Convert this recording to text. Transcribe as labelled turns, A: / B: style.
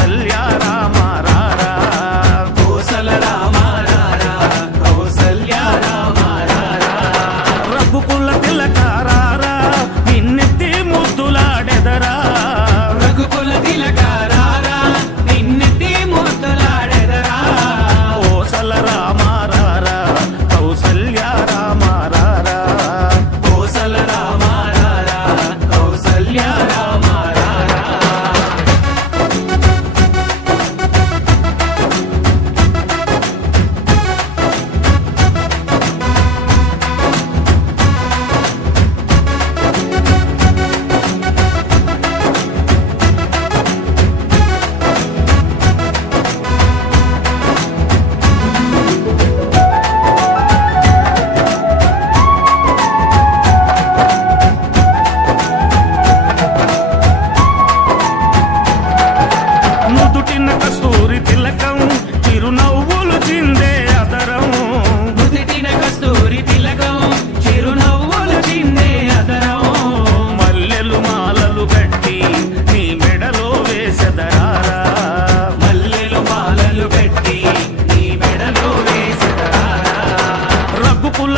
A: சல்யாராம తిలకం చిరునవ్వులు చిందే అదరం
B: ఉదిటిన కస్తూరి తిలకం చిరునవ్వులు చిందే అదరం
A: మల్లెలు మాలలు కట్టి నీ మెడలో వేసెదరారా.
B: మల్లెలు మాలలు కట్టి నీ మెడలో వేసెదరారా.
A: రఘుకుల